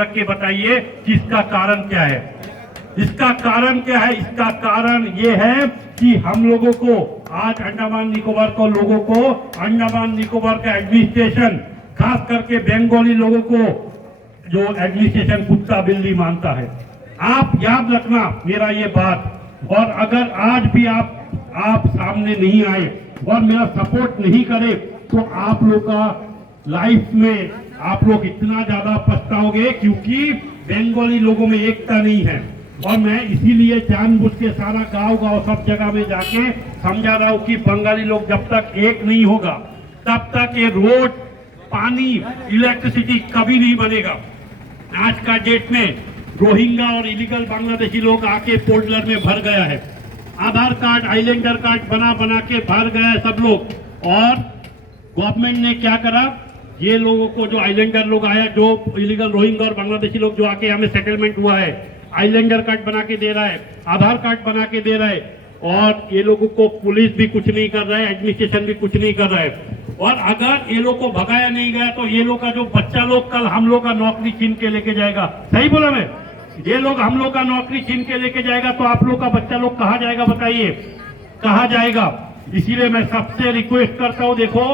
रख के बताइए कि इसका कारण क्या है। इसका कारण क्या है? इसका कारण ये है कि हम लोगों को आज अंडमान निकोबार को लोगों को अंडमान निकोबार का एडमिनिस्ट्रेशन, खास करके बंगाली लोगों को जो एडमिनिस्ट्रेशन कुत्ता बिल्ली मानता है। आप याद रखना मेरा ये बात, और अगर आज भी आप सामने नहीं आए और मेरा सपोर्ट नहीं करे तो आप लोग का लाइफ में आप लोग इतना ज्यादा पछताओगे, क्योंकि बंगाली लोगों में एकता नहीं है। और मैं इसीलिए जानबूझ के सारा गांव सब जगह में जाके समझा रहा हूं कि बंगाली लोग जब तक एक नहीं होगा तब तक ये रोड, पानी, इलेक्ट्रिसिटी कभी नहीं बनेगा। आज का डेट में रोहिंग्या और इलीगल बांग्लादेशी लोग आके पोर्ट ब्लेयर में भर गया है। आधार कार्ड, आइलैंडर कार्ड बना के भर गया है सब लोग। और गवर्नमेंट ने क्या करा, ये लोगों को जो आइलैंडर लोग आया, जो इलीगल रोहिंग्या और बांग्लादेशी लोग जो आके हमें सेटलमेंट हुआ है, आइलैंडर कार्ड बना के दे रहा है, आधार कार्ड बना के दे रहा है। और ये लोगों को पुलिस भी कुछ नहीं कर रहा है, एडमिनिस्ट्रेशन भी कुछ नहीं कर रहा है। और अगर ये लोग को भगाया नहीं गया तो ये लोग का जो बच्चा लोग कल हम लोग का नौकरी छीन के लेके जाएगा। सही बोला मैं? ये लोग हम लोग का नौकरी छीन के लेके जाएगा तो आप लोग का बच्चा लोग कहाँ जाएगा बताइए, कहाँ जाएगा? इसीलिए मैं सबसे रिक्वेस्ट करता हूँ, देखो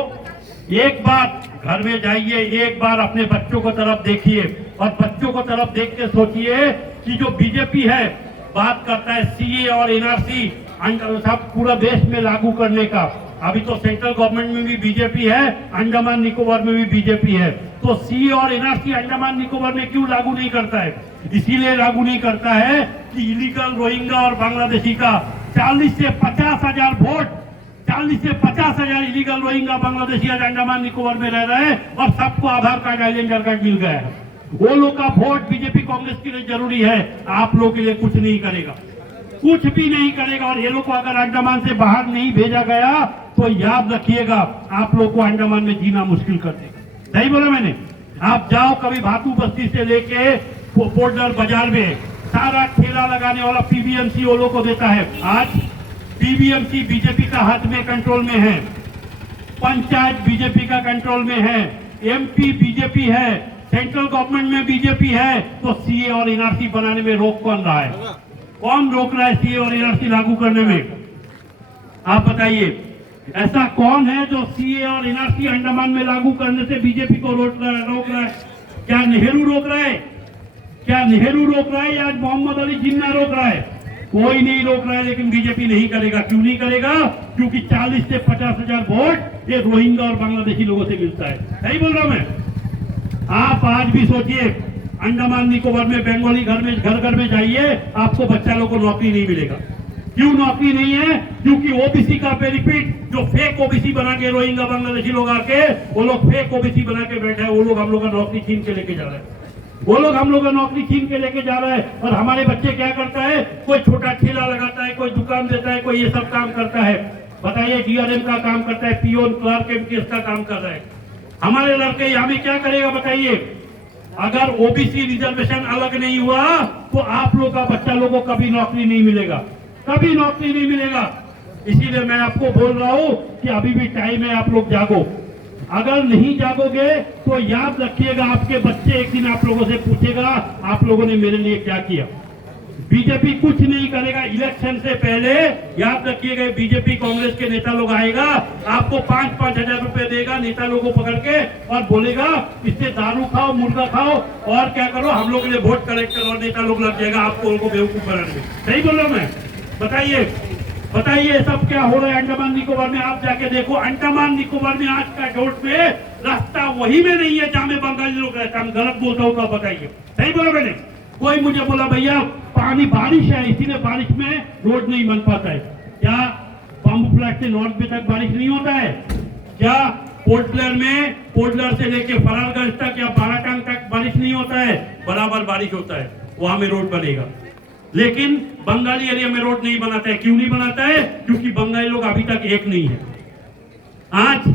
एक बार घर में जाइए, एक बार अपने बच्चों को तरफ देखिए और बच्चों को तरफ देख के सोचिए कि जो बीजेपी है बात करता है सीए और एनआरसी सब पूरा देश में लागू करने का। अभी तो सेंट्रल गवर्नमेंट में भी बीजेपी है, अंडमान निकोबार में भी बीजेपी है, तो सीए और एनआरसी अंडमान निकोबार में क्यों लागू नहीं करता है? इसीलिए लागू नहीं करता है कि इलीगल रोहिंग्या और बांग्लादेशी का 40 से 50 हजार वोट, 40 से 50 हजार इलीगल रोहिंग्या बांग्लादेशी आज अंडमान निकोबार में रह रहे हैं और सबको आधार कार्ड, आइलैंडर कार्ड मिल गया है। वो लोग का वोट बीजेपी कांग्रेस के लिए जरूरी है, आप लोग के लिए कुछ नहीं करेगा, कुछ भी नहीं करेगा। और ये लोग को अगर अंडमान से बाहर नहीं भेजा गया तो याद रखिएगा आप लोग को अंडमान में जीना मुश्किल कर देगा। सही बोला मैंने? आप जाओ कभी भातू बस्ती से लेके पोर्टलर बाजार में, सारा ठेला लगाने वाला पीबीएमसी वो लोग को देता है। आज पीबीएमसी बीजेपी का हाथ में कंट्रोल में है, पंचायत बीजेपी का कंट्रोल में है, एमपी बीजेपी है, सेंट्रल गवर्नमेंट में बीजेपी है, तो सीए और एनआरसी बनाने में रोक कौन रहा है? कौन रोक रहा है सीए और एनआरसी लागू करने में? आप बताइए, ऐसा कौन है जो सीए और एनआरसी अंडमान में लागू करने से बीजेपी को रोक रहा है? क्या नेहरू रोक रहा है? क्या नेहरू रोक रहा है या मोहम्मद अली जिन्ना रोक रहा है? कोई नहीं रोक रहा है, लेकिन बीजेपी नहीं करेगा। क्यों नहीं करेगा? क्योंकि 40 से 50 हजार वोट ये रोहिंग्या और बांग्लादेशी लोगों से मिलता है। सही बोल रहा हूं मैं? आप आज भी सोचिए, अंडमान निकोबार में बंगाली घर में जाइए, आपको बच्चा लोग को नौकरी नहीं मिलेगा। क्यों नौकरी नहीं है? क्योंकि ओबीसी का बेनिफिट जो फेक ओबीसी बना के रोहिंग्या बांग्लादेशी लोग आके वो लोग फेक ओबीसी बना के बैठे हैं, वो लोग हम लोग का नौकरी छीन के लेके जा रहे हैं। वो लोग हम लोग का नौकरी छीन के लेके जा रहा है। और हमारे बच्चे क्या करता है? कोई छोटा ठेला लगाता है, कोई दुकान देता है, कोई ये सब काम करता है। बताइए, डीआरएम का काम करता है, पीओन, क्लर्क, एमकेएस का काम कर रहा है। हमारे लड़के यहाँ में क्या करेगा बताइए? अगर ओबीसी रिजर्वेशन अलग नहीं हुआ तो आप लोग का बच्चा लोगों को कभी नौकरी नहीं मिलेगा, कभी नौकरी नहीं मिलेगा। इसीलिए मैं आपको बोल रहा हूं कि अभी भी टाइम है, आप लोग जागो। अगर नहीं जागोगे तो याद रखिएगा, आपके बच्चे एक दिन आप लोगों से पूछेगा आप लोगों ने मेरे लिए क्या किया। बीजेपी कुछ नहीं करेगा। इलेक्शन से पहले याद रखिएगा, बीजेपी कांग्रेस के नेता लोग आएगा, आपको 5-5 हजार रुपए देगा नेता लोगों को पकड़ के और बोलेगा इससे दारू खाओ, मुर्गा खाओ और क्या करो, हम लोग के लिए वोट कलेक्ट करो। और नेता लोग लग जाएगा आपको उनको बेवकूफ बनाने में। सही बोल रहा हूं मैं? बताइए सब क्या हो रहा है अंडमान निकोबार में? आप जाके देखो, अंडमान निकोबार में आज का डेट में रास्ता वही में नहीं है जहां में बंगाली लोग रहते हैं। हम गलत बोलता हूँ तो बताइए। सही बोला मैंने? कोई मुझे बोला भैया पानी बारिश है इसीलिए बारिश में रोड नहीं बन पाता है। क्या बम्बू फ्लैट से नॉर्थ में तक बारिश नहीं होता है? क्या पोर्ट ब्लेयर में, पोर्ट ब्लेयर से लेके फरारगंज तक या बाराटांग तक बारिश नहीं होता है? बराबर बारिश होता है, वहां में रोड बनेगा। लेकिन बंगाली एरिया में रोड नहीं बनाता है। क्यों नहीं बनाता है? क्योंकि बंगाली लोग अभी तक एक नहीं है। आज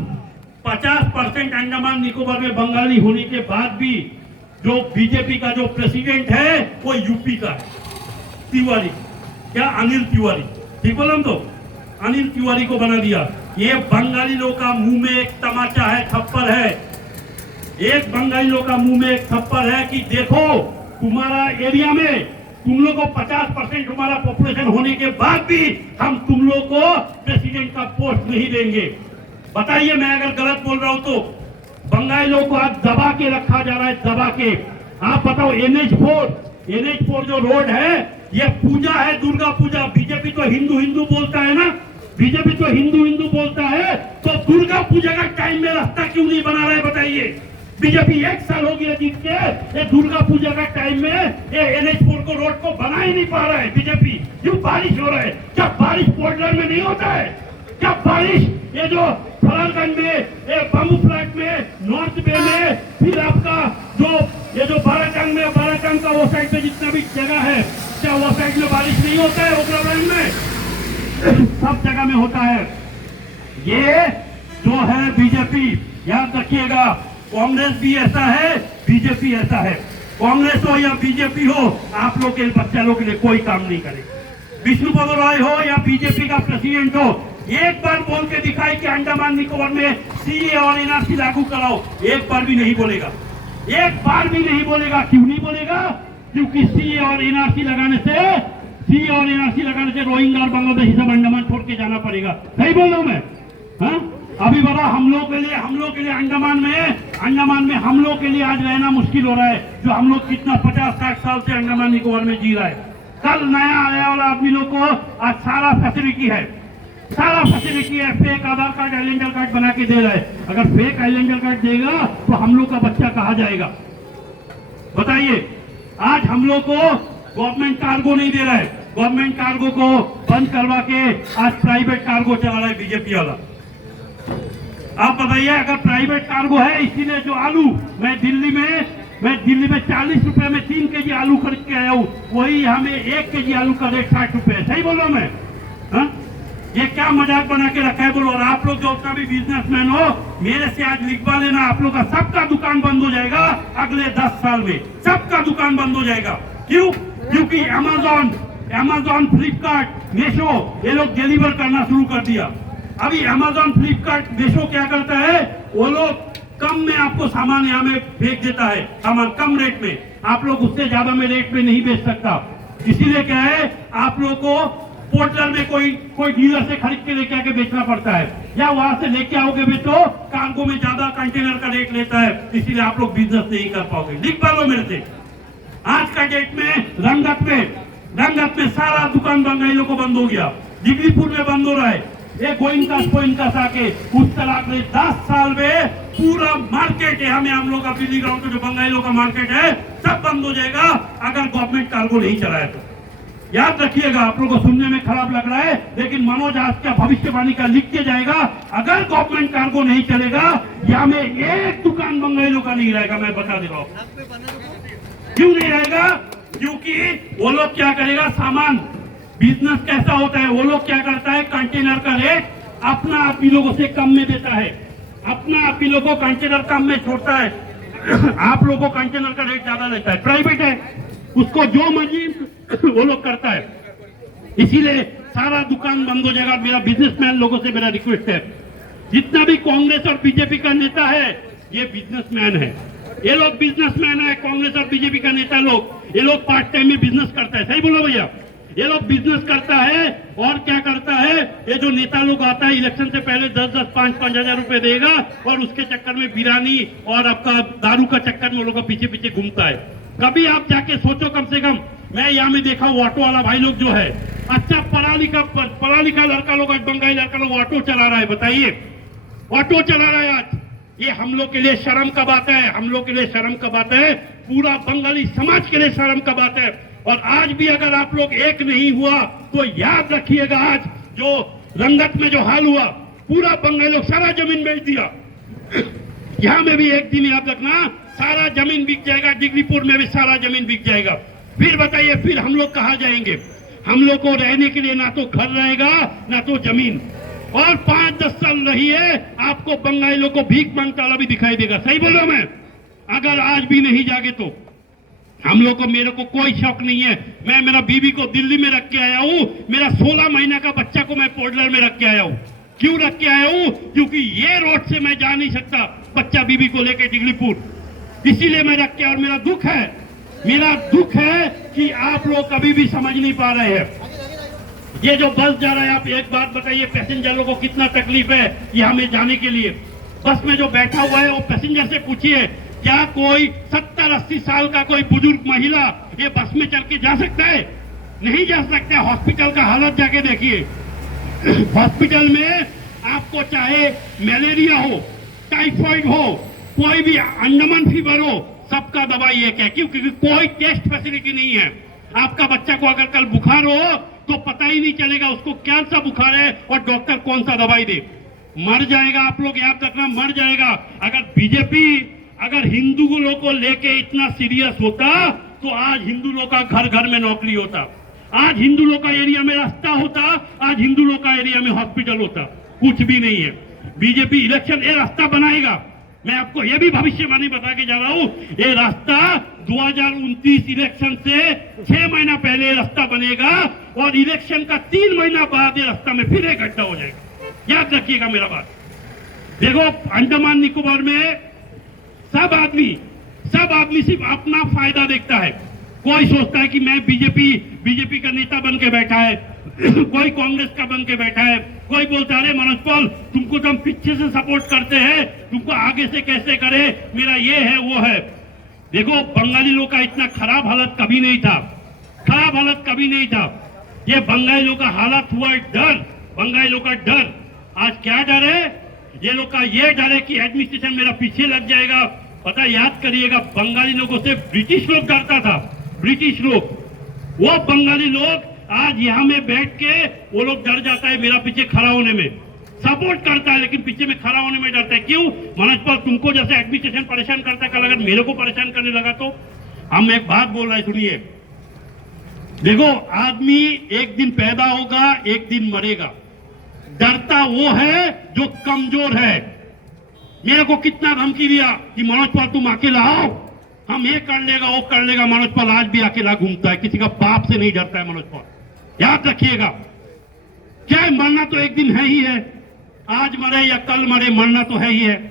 50% अंडमान निकोबार में बंगाली होने के बाद भी जो बीजेपी का जो प्रेसिडेंट है वो यूपी का है, तिवारी। क्या? अनिल तिवारी। ठीक बोला हम तो? अनिल तिवारी को बना दिया। ये बंगाली लोग का मुंह में एक तमाचा है, थप्पड़ है। एक बंगालियों का मुंह में एक थप्पड़ है कि देखो तुम्हारा एरिया में तुम लोग को 50% हमारा पॉपुलेशन होने के बाद भी हम तुम लोग को प्रेसिडेंट का पोस्ट नहीं देंगे। बताइए मैं अगर गलत बोल रहा हूं तो। बंगालियों को आज दबा के रखा जा रहा है, दबा के। आप बताओ NH4 जो रोड है ये पूजा है, दुर्गा पूजा। बीजेपी तो हिंदू हिंदू बोलता है ना, बीजेपी तो हिंदू हिंदू बोलता है, तो दुर्गा पूजा का टाइम में रास्ता क्यों नहीं बना रहा है बताइए। बीजेपी 1 साल हो गया जीत के, ये दुर्गा पूजा का टाइम में ये NH4 को रोड को बना ही नहीं पा रहा है बीजेपी। क्यों बारिश हो रहा है? क्या बारिश पोर्टलैंड में नहीं होता है? क्या बारिश ये जो फरारगंज में, ये बम्बू फ्लैट में, नॉर्थ बे में, फिर आपका ये जो बाराकांग का वो साइड पे जितना भी जगह है, क्या वो साइड में बारिश नहीं होता है? उत्तराखंड में सब जगह में होता है। ये जो है बीजेपी, याद रखिएगा, कांग्रेस भी ऐसा है, बीजेपी ऐसा है। कांग्रेस हो या बीजेपी हो, आप लोग के बच्चा लोग के लिए कोई काम नहीं करे। विष्णुपद रॉय हो या बीजेपी का प्रेसिडेंट हो, एक बार बोल के दिखाई कि अंडमान निकोबार में सीए और एनआरसी लागू कराओ, एक बार भी नहीं बोलेगा, एक बार भी नहीं बोलेगा। क्यों नहीं बोलेगा? क्योंकि सीए और एनआरसी लगाने से रोहिंग्या और बांग्लादेशी सब अंडमान छोड़ के जाना पड़ेगा। सही बोल रहा हूं मैं? हाँ, अभी बड़ा हम लोग के लिए अंडमान में हम लोग के लिए आज रहना मुश्किल हो रहा है, जो हम लोग कितना 50-60 साल से अंडमान निकोबार में जी रहा है। कल नया आया वाला आदमी लोग को आज सारा फैसिलिटी है, फेक आधार कार्ड, आइलैंडर कार्ड बना के दे रहा है। अगर फेक आइलैंडर कार्ड देगा तो हम लोग का बच्चा कहाँ जाएगा बताइए। आज हम लोग को गवर्नमेंट कार्गो नहीं दे रहा है, गवर्नमेंट कार्गो को बंद करवा के आज प्राइवेट कार्गो चला रहा है बीजेपी वाला। आप बताइए, अगर प्राइवेट कार्गो है, इसीलिए जो आलू मैं दिल्ली में 40 रुपए में 3 केजी आलू खरीद के आया हूँ, वही हमें 1 केजी आलू का रेट 60 रुपए है। सही बोल रहा हूं मैं? हा? ये क्या मजाक बना के रखा है बोलो। और आप लोग जो उतना भी बिजनेसमैन हो, मेरे से आज लिखवा लेना, आप लोग का सबका दुकान बंद हो जाएगा अगले 10 साल में, सबका दुकान बंद हो जाएगा। क्यों? क्योंकि अमेज़न, फ्लिपकार्ट, मीशो ये लोग डिलीवर करना शुरू कर दिया। अभी अमेज़न, फ्लिपकार्ट, मीशो क्या करता है, वो लोग कम में आपको सामान यहाँ में बेच देता है, सामान कम रेट में, आप लोग उससे ज्यादा में रेट में नहीं बेच सकता। इसीलिए क्या है, आप लोग को पोर्टल में कोई डीलर से खरीद के लेके आके बेचना पड़ता है, या वहां से लेके आओगे भी तो कार्गो में ज्यादा कंटेनर का रेट लेता है, इसीलिए आप लोग बिजनेस नहीं कर पाओगे। लिख पा लो मेरे से। आज का डेट में रंगत में सारा दुकान बंगालियों को बंद हो गया, दिगलीपुर में बंद हो रहा है, एक गोइंकास आके उस तलाक में 10 साल में पूरा मार्केट है हमें, हम लोग का दिल्ली ग्राउंड का जो बंगालियों का मार्केट है सब बंद हो जाएगा अगर गवर्नमेंट कार्गो नहीं चलाए तो। याद रखिएगा, आप लोगों को सुनने में खराब लग रहा है, लेकिन मनोज आज का भविष्यवाणी का लिख के जाएगा, अगर गवर्नमेंट कार्गो नहीं चलेगा यहाँ में एक दुकान बंगालियों का नहीं रहेगा। मैं बता दे रहा हूँ क्यों नहीं रहेगा, क्योंकि वो लोग क्या करेगा, सामान बिजनेस कैसा होता है, वो लोग क्या करता है, कंटेनर का रेट अपना आप ही लोगों से कम में देता है, अपना आप ही लोगों को कंटेनर कम में छोड़ता है, आप लोगों को कंटेनर का रेट ज्यादा लेता है। प्राइवेट है, उसको जो मर्जी वो लोग करता है, इसीलिए सारा दुकान बंद हो जाएगा। मेरा बिजनेसमैन लोगों से मेरा रिक्वेस्ट है, जितना भी कांग्रेस और बीजेपी का नेता है ये बिजनेसमैन है, ये लोग बिजनेसमैन है। कांग्रेस और बीजेपी का नेता लोग, ये लोग पार्ट टाइम में बिजनेस करता है। सही बोलो भैया, ये लोग बिजनेस करता है और क्या करता है, ये जो नेता लोग आता है इलेक्शन से पहले 10-10, 5-5 हजार रुपए देगा और उसके चक्कर में बिरानी और आपका दारू का चक्कर में लोगों पीछे पीछे घूमता है। कभी आप जाके सोचो, कम से कम मैं यहाँ में देखा हूँ ऑटो वाला भाई लोग जो है, अच्छा पढ़ा लिखा लड़का लोग, बंगाली लड़का लोग ऑटो चला रहा है। बताइए, ऑटो चला रहा है आज, ये हम लोग के लिए शर्म का बात है, हम लोग के लिए शर्म का बात है, पूरा बंगाली समाज के लिए शर्म का बात है। और आज भी अगर आप लोग एक नहीं हुआ तो याद रखिएगा, आज जो रंगत में जो हाल हुआ, पूरा बंगाली लोग सारा जमीन बेच दिया। यहाँ में भी एक दिन याद रखना, सारा जमीन बिक जाएगा, दिगलीपुर में भी सारा जमीन बिक जाएगा। फिर बताइए, फिर हम लोग कहाँ जाएंगे? हम लोग को रहने के लिए ना तो घर रहेगा ना तो जमीन, और 5-10 साल रहिए, आपको बंगालियों को भीख मांगता वाला भी दिखाई देगा। सही बोल रहा मैं? अगर आज भी नहीं जागे तो हम लोग को, मेरे को कोई शौक नहीं है, मैं मेरा बीबी को दिल्ली में रख के आया हूँ, मेरा 16 महीना का बच्चा को मैं पोर्टलर में रख के आया हूँ। क्यों रख के आया हूँ? क्योंकि ये रोड से मैं जा नहीं सकता बच्चा बीबी को लेके दिगलीपुर, इसीलिए मैं रख के, और मेरा दुख है कि आप लोग कभी भी समझ नहीं पा रहे हैं। ये जो बस जा रहा है, आप एक बात बताइए, पैसेंजरों को कितना तकलीफ है यहाँ में जाने के लिए। बस में जो बैठा हुआ है वो पैसेंजर से पूछिए, क्या कोई 70-80 साल का कोई बुजुर्ग महिला ये बस में चल के जा सकता है? नहीं जा सकता। हॉस्पिटल का हालत जाके देखिए। हॉस्पिटल में आपको चाहे मलेरिया हो, टाइफाइड हो, कोई भी अंडमान फीवर हो, सबका दवाई एक है। क्योंकि कोई टेस्ट फैसिलिटी नहीं है। आपका बच्चा को अगर कल बुखार हो तो पता ही नहीं चलेगा उसको क्या सा बुखार है और डॉक्टर कौन सा दवाई दे। मर जाएगा, आप लोग याद रखना, मर जाएगा। अगर बीजेपी अगर हिंदू लोगों को लेके इतना सीरियस होता तो आज हिंदू लोग का घर घर में नौकरी होता, आज हिंदू लोग का एरिया में रास्ता होता, आज हिंदु लोग का एरिया में हॉस्पिटल होता। कुछ भी नहीं है। बीजेपी इलेक्शन ये रास्ता बनाएगा। मैं आपको ये भी भविष्यवाणी बता के जा रहा हूं, ये रास्ता 2029 इलेक्शन से 6 महीना पहले रास्ता बनेगा और इलेक्शन का 3 महीना बाद ये रास्ता में फिर एक गड्ढा हो जाएगा। याद रखिएगा मेरा बात। देखो, अंडमान निकोबार में सब आदमी सिर्फ अपना फायदा देखता है। कोई सोचता है कि मैं बीजेपी का नेता बन के बैठा है, कोई कांग्रेस का बन के बैठा है, कोई बोलता है मनोज पॉल तुमको तो हम पीछे से सपोर्ट करते हैं, तुमको आगे से कैसे करे, मेरा ये है वो है। देखो, बंगाली लोग का इतना खराब हालत कभी नहीं था। ये बंगाली लोग का हालत हुआ डर, बंगाली लोग का डर। आज क्या डर है? ये लोग का ये डर है कि एडमिनिस्ट्रेशन मेरा पीछे लग जाएगा। पता याद करिएगा, बंगाली लोगों से ब्रिटिश लोग डरता था। ब्रिटिश लोग, वो बंगाली लोग आज यहाँ में बैठ के वो लोग डर जाता है मेरा पीछे खड़ा होने में। सपोर्ट करता है लेकिन पीछे में खड़ा होने में डरता है। क्यों? मनोज पॉल तुमको जैसे एडमिनिस्ट्रेशन परेशान करता है, कल अगर मेरे को परेशान करने लगा तो। हम एक बात बोल रहे हैं, सुनिए। देखो, आदमी एक दिन पैदा होगा, एक दिन मरेगा। डरता वो है जो कमजोर है। मेरे को कितना धमकी दिया कि मनोज पॉल तुम अकेला आओ, हम ये कर लेगा वो कर लेगा। मनोज पॉल आज भी अकेला घूमता है, किसी का बाप से नहीं डरता है मनोज पॉल। याद रखिएगा, क्या है, मरना तो एक दिन है ही है। आज मरे या कल मरे, मरना तो है ही है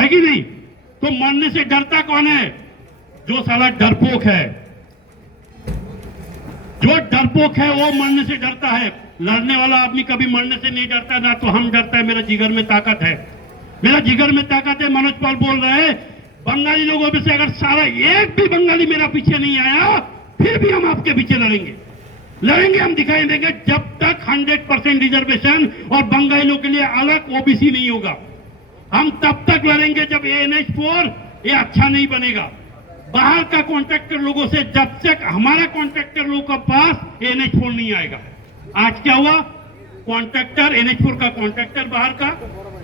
कि नहीं? तो मरने से डरता कौन है? जो साला डरपोक है। जो डरपोक है वो मरने से डरता है। लड़ने वाला आदमी कभी मरने से नहीं डरता, ना तो हम डरता है। मेरा जिगर में ताकत है, मनोज पॉल बोल रहे हैं, बंगाली लोगों में से अगर सारा एक भी बंगाली मेरा पीछे नहीं आया, फिर भी हम आपके पीछे लड़ेंगे, हम दिखाई देंगे। जब तक 100% रिजर्वेशन और बंगालियों के लिए अलग ओबीसी नहीं होगा, हम तब तक लड़ेंगे जब NH4 ये अच्छा नहीं बनेगा। बाहर का कॉन्ट्रैक्टर लोगों से जब तक हमारा कॉन्ट्रैक्टर लोगों के पास NH4 नहीं आएगा। आज क्या हुआ? कॉन्ट्रैक्टर, NH4 का कॉन्ट्रैक्टर बाहर का,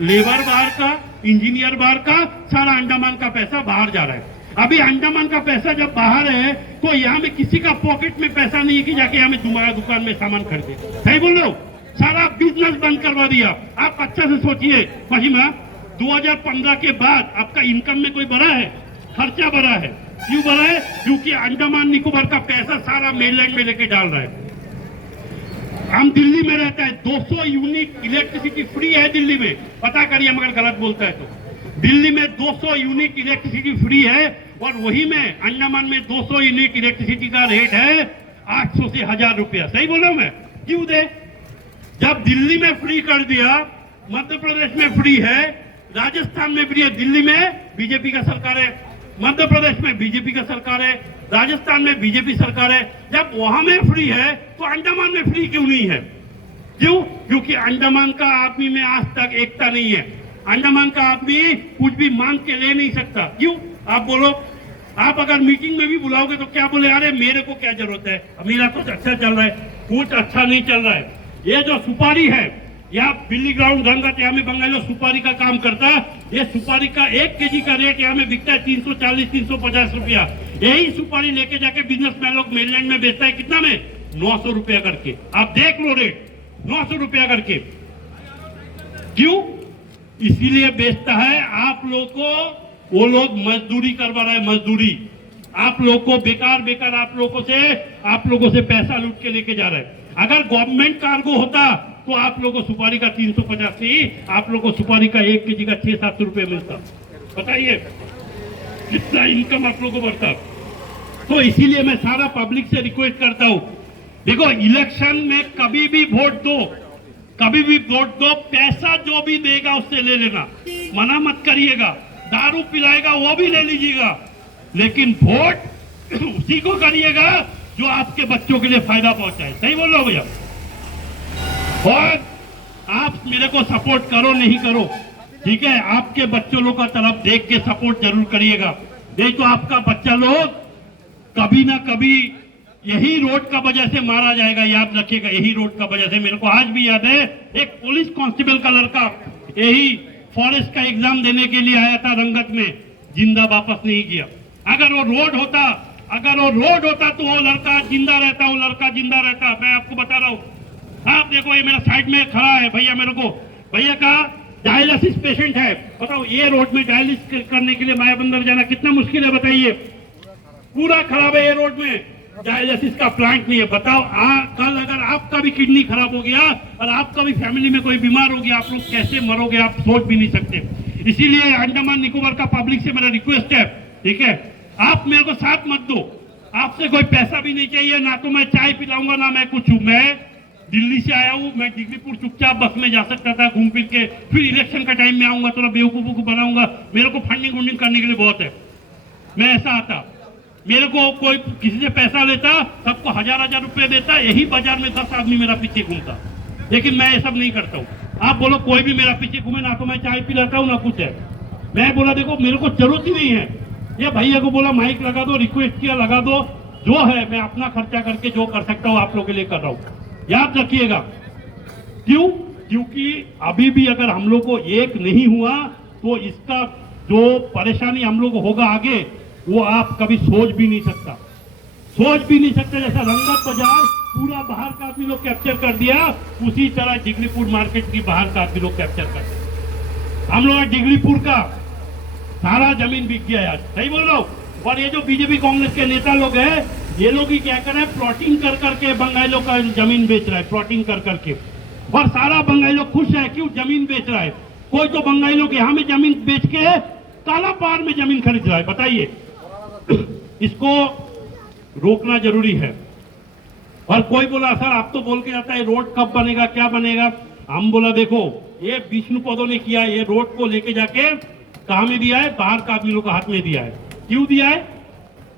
लेबर बाहर का, इंजीनियर बाहर का, सारा अंडमान का पैसा बाहर जा रहा है। अभी अंडमान का पैसा जब बाहर है तो यहाँ में किसी का पॉकेट में पैसा नहीं है कि जाके यहाँ में तुम्हारा दुकान में सामान खरीदे। सही बोल रहे हो? सारा बिजनेस बंद करवा दिया। आप अच्छा से सोचिए महिमा, 2015 के बाद आपका इनकम में कोई बढ़ा है? खर्चा बढ़ा है। क्यों बढ़ा है? क्योंकि अंडमान निकोबार का पैसा सारा मेनलैंड में लेके डाल रहा है। हम दिल्ली में रहता है, 200 यूनिट इलेक्ट्रिसिटी फ्री है दिल्ली में। पता करिए मगर गलत बोलता है तो। दिल्ली में 200 यूनिट इलेक्ट्रिसिटी फ्री है और वही में अंडमान में 200 यूनिट इलेक्ट्रिसिटी का रेट है 800 से 1000 रुपया। सही बोला मैं? क्यों दे? जब दिल्ली में फ्री कर दिया, मध्य प्रदेश में फ्री है, राजस्थान में फ्री है। दिल्ली में बीजेपी का सरकार है, मध्य प्रदेश में बीजेपी का सरकार है, राजस्थान में बीजेपी सरकार है। जब वहां में फ्री है तो अंडमान में फ्री क्यों नहीं है? क्यों? क्योंकि अंडमान का आदमी में आज तक एकता नहीं है। अंडमान का आदमी कुछ भी मांग के ले नहीं सकता। क्यों? आप बोलो, आप अगर मीटिंग में भी बुलाओगे तो क्या बोले, अरे मेरे को क्या जरूरत है, मेरा कुछ अच्छा चल रहा है। कुछ अच्छा नहीं चल रहा है। ये जो सुपारी है, यहाँ बिल्ली ग्राउंड रंगत, यहाँ में बंगाली सुपारी का काम करता है। ये सुपारी का 1 kg का रेट यहाँ में बिकता है 340-350 रुपया। यही सुपारी लेके जाके बिजनेसमैन लोग मेनलैंड में बेचता है। कितना में? 900 रुपया करके। आप देख लो रेट, 900 रुपया करके। क्यों? इसीलिए बेचता है। आप लोग को वो लोग मजदूरी करवा रहा है, मजदूरी। आप लोग को बेकार आप लोगों से पैसा लूट के लेके जा रहा है। अगर गवर्नमेंट कार्गो होता तो आप लोगों को सुपारी का 350 से ही आप लोगों को सुपारी का 1 kg का 600-700 रुपये मिलता। बताइए, कितना इनकम आप लोगों को बढ़ता। तो इसीलिए मैं सारा पब्लिक से रिक्वेस्ट करता हूं, देखो इलेक्शन में कभी भी वोट दो, कभी भी वोट दो, पैसा जो भी देगा उससे ले लेना, मना मत करिएगा। दारू पिलाएगा वो भी ले लीजिएगा, लेकिन वोट उसी को करिएगा जो आपके बच्चों के लिए फायदा पहुंचाए। सही बोल रहा हूं भैया? और आप मेरे को सपोर्ट करो नहीं करो, ठीक है, आपके बच्चों लोग का तरफ देख के सपोर्ट जरूर करिएगा। नहीं तो आपका बच्चा लोग कभी ना कभी यही रोड का वजह से मारा जाएगा, याद रखिएगा, यही रोड का वजह से। मेरे को आज भी याद है, एक पुलिस कांस्टेबल का लड़का यही फॉरेस्ट का एग्जाम देने के लिए आया था रंगत में, जिंदा वापस नहीं किया। अगर वो रोड होता तो वो लड़का जिंदा रहता, मैं आपको बता रहा हूँ। आप देखो ये मेरा साइड में खड़ा है भैया, मेरे को भैया का डायलिसिस पेशेंट है, बताओ ये रोड में डायलिसिस करने के लिए मायाबंदर जाना कितना मुश्किल है, बताइए। पूरा खराब है ये रोड में, डायलिसिस का प्लांट नहीं है। बताओ कल अगर आपका भी किडनी खराब हो गया और आपका भी फैमिली में कोई बीमार हो गया, आप लोग कैसे मरोगे, आप सोच भी नहीं सकते। इसीलिए अंडमान निकोबार का पब्लिक से मेरा रिक्वेस्ट है, ठीक है, आप मेरे को साथ मत दो, आपसे कोई पैसा भी नहीं चाहिए, ना तो मैं चाय पिलाऊंगा ना मैं कुछ हूं। मैं दिल्ली से आया हूं, मैं डिग्रीपुर चुपचाप बस में जा सकता था घूम फिर के, फिर इलेक्शन का टाइम में आऊंगा, थोड़ा बेवकूफों को बनाऊंगा। मेरे को फंडिंग करने के लिए बहुत है, मैं ऐसा आता, मेरे को कोई किसी से पैसा लेता, सबको 1000 रुपए देता, यही बाजार में 10 आदमी मेरा पीछे घूमता, लेकिन मैं ये सब नहीं करता हूँ। आप बोलो कोई भी मेरा पीछे घूमे, ना तो मैं चाय पिलाता हूँ ना कुछ है। मैं बोला देखो मेरे को जरूरत ही नहीं है, ये भैया को बोला माइक लगा दो, रिक्वेस्ट किया लगा दो, जो है मैं अपना खर्चा करके जो कर सकता हूँ आप लोगों के लिए कर रहा हूँ, याद रखिएगा। क्यों? क्योंकि अभी भी अगर हम लोग को एक नहीं हुआ तो इसका जो परेशानी हम लोग को होगा आगे, वो आप कभी सोच भी नहीं सकता। जैसा रंगत बाजार पूरा बाहर का आदमी लोग कैप्चर कर दिया, उसी तरह डिग्रीपुर मार्केट की बाहर का आदमी लोग कैप्चर कर दिया। हम लोग डिग्रीपुर का सारा जमीन बिक गया यार, सही बोल रहा हूँ। और ये जो बीजेपी कांग्रेस के नेता लोग हैं, ये लोग ही क्या कर रहे हैं, प्लॉटिंग कर करके बंगालियों का जमीन बेच रहा है, प्लॉटिंग कर करके। और सारा बंगाली लोग खुश है, क्यों? जमीन बेच रहा है। कोई तो बंगाली लोग यहाँ में जमीन बेच के काला पार में जमीन खरीद रहा है, बताइए। इसको रोकना जरूरी है। और कोई बोला सर आप तो बोल के जाता है रोड कब बनेगा, क्या बनेगा। हम बोला देखो ये विष्णु पदों ने किया, ये रोड को लेके जाके कहाँ में दिया है, बाहर का आदमी लोग का हाथ में दिया है। क्यों दिया है?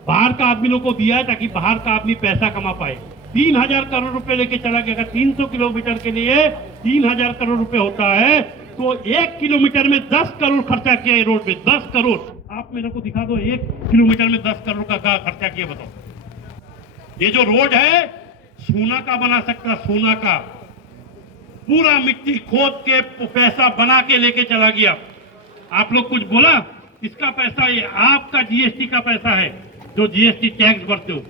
बाहर का आदमी लोग को दिया है ताकि बाहर का आदमी पैसा कमा पाए। 3000 करोड़ रुपए लेके चला गया। अगर 300 किलोमीटर के लिए 3000 करोड़ रुपए होता है तो 1 किलोमीटर में 10 करोड़ खर्चा किया है रोड पे, 10 करोड़। आप मेरे को दिखा दो 1 किलोमीटर में 10 करोड़ का खर्चा किया, बताओ। ये जो रोड है सोना का बना सकता, सोना का, पूरा मिट्टी खोद के पैसा बना के लेके चला गया। आप लोग कुछ बोला, इसका पैसा ये आपका जीएसटी का पैसा है, जो जीएसटी टैक्स भरते हो।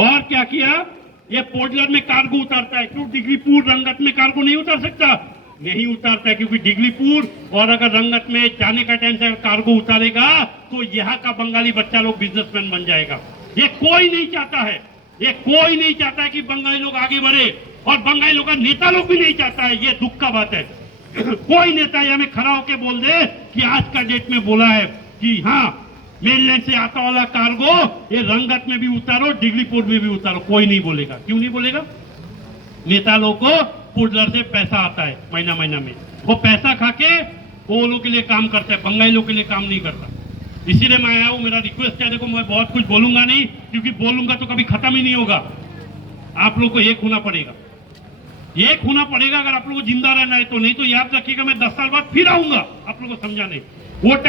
और क्या किया, ये पोर्टलर में कार्गो उतारता है। क्यों? डिग्रीपुर रंगत में कार्गो नहीं उतार सकता, नहीं उतारता है, क्योंकि डिग्रीपुर और अगर रंगत में जाने का टाइम से कार्गो उतारेगा तो यहाँ का बंगाली बच्चा लोग बिजनेसमैन बन जाएगा। ये कोई नहीं चाहता है, ये कोई नहीं चाहता है कि बंगाली लोग आगे बढ़े, और बंगाली लोग का नेता लोग भी नहीं चाहता है। ये दुख का बात है। कोई नेता यहाँ में खड़ा होके बोल दे कि आज का डेट में बोला है कि हाँ मेनलैंड से आता वाला कार्गो ये रंगत में भी उतारो, डिग्रीपुर में भी उतारो, कोई नहीं बोलेगा। क्यों नहीं बोलेगा? नेता लोग को पुडलर से पैसा आता है महीना महीना में, वो पैसा खा के वो लोग के लिए काम करता है, बंगाली लोग के लिए काम नहीं करता। इसीलिए मैं आया हूँ, मेरा रिक्वेस्ट है, देखो मैं बहुत कुछ बोलूंगा नहीं, क्योंकि बोलूंगा तो कभी खत्म ही नहीं होगा। आप लोग को एक होना पड़ेगा, एक होना पड़ेगा अगर आप लोग को जिंदा रहना है तो। नहीं तो याद रखिएगा मैं 10 साल बाद फिर आऊंगा आप लोग को समझाने। वो